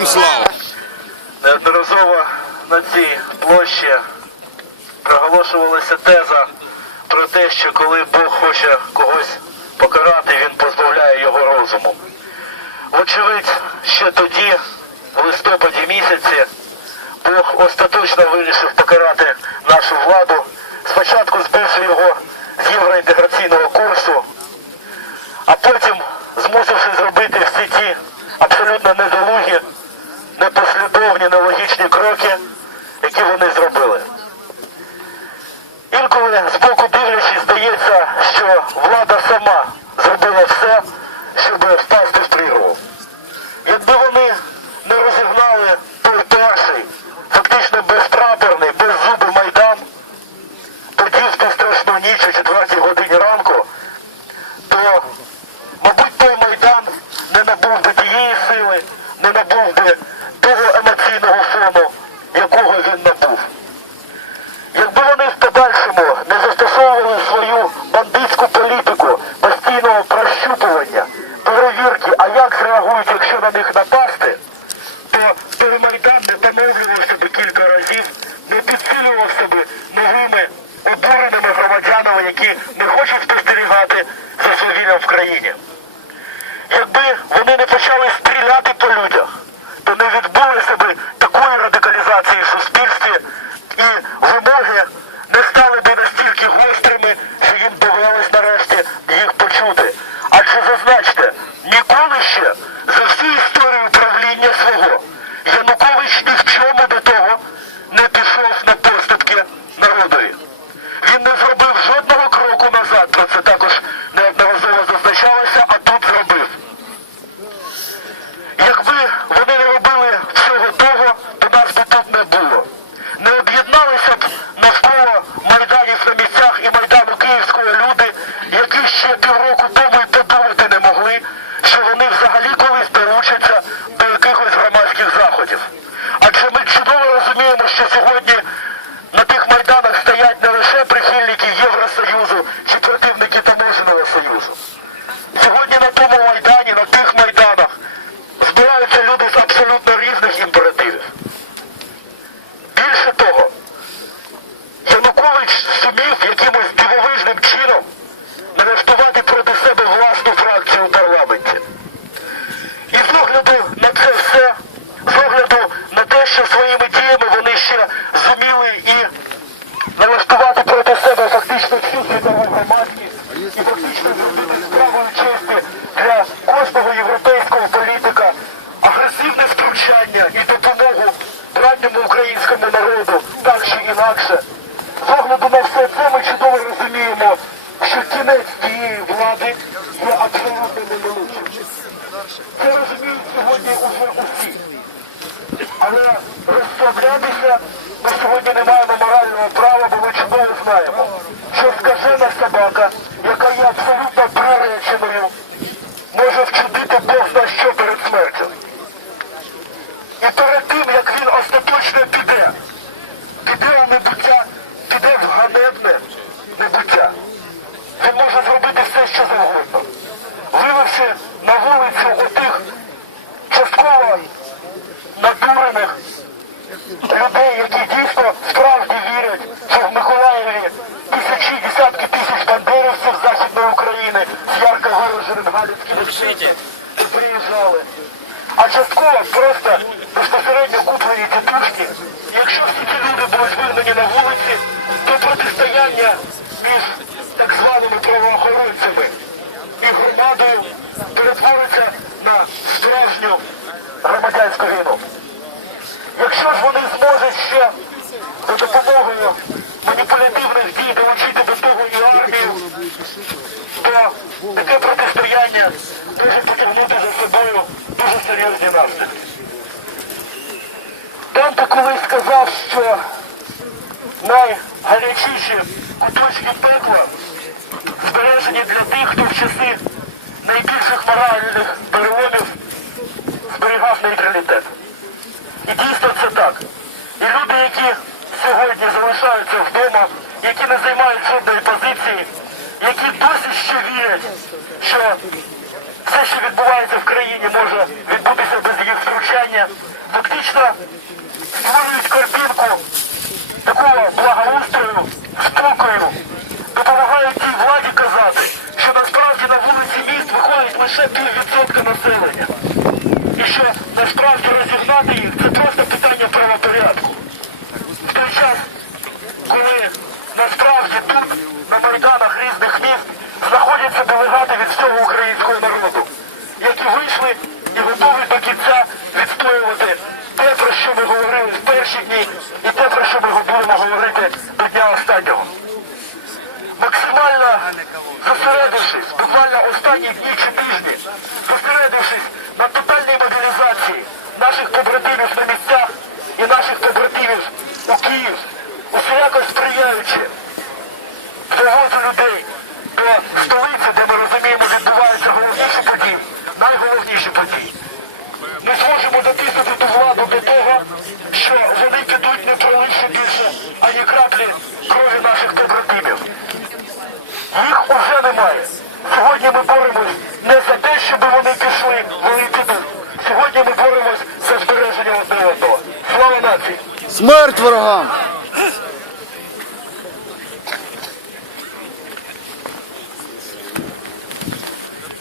Героям слава! Неодноразово на цій площі проголошувалася теза про те, що коли Бог хоче когось покарати, він позбавляє його розуму. Вочевидь, ще тоді, в листопаді місяці, Бог остаточно вирішив покарати нашу владу, спочатку збивши його з євроінтеграційного курсу, а потім змусивши зробити всі ті абсолютно вони зробили. Інколи з боку дивлячись, здається, що влада сама зробила все, щоб впасти в прірву. Якби вони не розігнали той перший, фактично безпрапорний, беззубий майдан, тоді в ту страшну ніч о 4 годині ранку, то, мабуть, той майдан не набув би тієї сили, не набув би того емоційного фону, якого він набув. Якби вони в подальшому не застосовували свою бандитську політику постійного прощупування, перевірки, а як зреагують, якщо них напасти, то той не поновлював себе кілька разів, не підсилював себе новими обуреними громадянами, які не хочуть спостерігати за свавіллям в країні. Якби вони не почали стріляти по людях, то не відбули себе такої радикалізації в суспільстві і вимоги не стали би настільки гострими, що їм довелось нарешті їх почути. Адже зазначте, ніколи ще за всю історію правління свого Янукович ні в чому до того не пішов на поступки народові. Він не зробив жодного кроку назад, про це також неодноразово зазначалося, а тут зробив. Якби вони не робили всього того, то нас би тут не було. Не об'єдналися б навколо майданів на місцях і майдану Київського люди, які ще півроку тому й подумати не могли, що вони взагалі колись долучаться до якихось громадських заходів. Адже ми чудово розуміємо, що сьогодні на тих майданах стоять не лише прихильники Євросоюзу чи противники Таможеного Союзу. Сьогодні на тому майдані, на тих майданах збираються люди з абсолютно різних імперативів. Більше того, Янукович зумів якимось дивовижним чином налаштувати проти себе власну фракцію у парламенті. І з огляду на це все, з огляду на те, що своїми діями вони ще зуміли і налаштувати проти себе фактично всю світову громадськість і фактично зробити справою честі для кожного європейського політика агресивне втручання і допомогу ранньому українському народу так чи інакше. З огляду на все це ми чудово розуміємо, що кінець цієї влади є абсолютно неминучим. Це розуміють сьогодні уже усі. Але розслаблятися ми сьогодні не маємо морального права, бо ми чудово знаємо, що скажена собака, яка є абсолютно приреченою, може вчудити Бог за що перед смертю. І перед тим, як він остаточно піде, піде у небуття, піде в небуття. Він може зробити все, що завгодно. Вивівши на вулицю отих частково надурених людей, які дійсно справді вірять, що в Миколаєві тисячі, десятки тисяч бандерівців Західної України з ярко вираженим галицьким приїжджали. А частково просто безпосередньо куплені тітушки. Якщо всі ці люди будуть вигнані на вулиці, то протистояння між так званими правоохоронцями і громадою перетвориться на справжню громадянську. Якщо ж вони зможуть ще за допомогою маніпулятивних дій долучити до того і армію, то таке протистояння може потягнути за собою дуже серйозні наслідки. Данте колись сказав, що найгарячіші куточки пекла збережені для тих, хто в часи найбільших моральних переломів зберігав нейтралітет. І дійсно це так. І люди, які сьогодні залишаються вдома, які не займають жодної позиції, які досі ще вірять, що все, що відбувається в країні, може відбутися без їх втручання. Фактично створюють картинку такого благоустрою, спокою, допомагають тій владі казати, що насправді на вулиці міст виходить лише піввідсотка населення. Насправді розігнати їх це просто питання правопорядку. В той час, коли насправді тут, на майданах різних міст, знаходяться делегати від всього українського народу, які вийшли і готові до кінця відстоювати те, про що ми говорили в перші дні, і те, про що ми будемо говорити до дня останнього. Максимально зосередившись, буквально останні дні чи тижні, зосередившись на тотальній наших побратимів на місцях і наших побратимів у Київ, усіляко сприяючи довозу людей до столиці, де ми розуміємо, відбуваються головніші події, найголовніші події. Ми зможемо дотиснути ту владу до того, що вони підуть не проливши більше ані краплі крові наших побратимів. Їх уже немає. Сьогодні ми боремось не за те, щоб вони пішли, вони підуть. Сьогодні ми боремось за збереження одне. Слава нації! Смерть ворогам!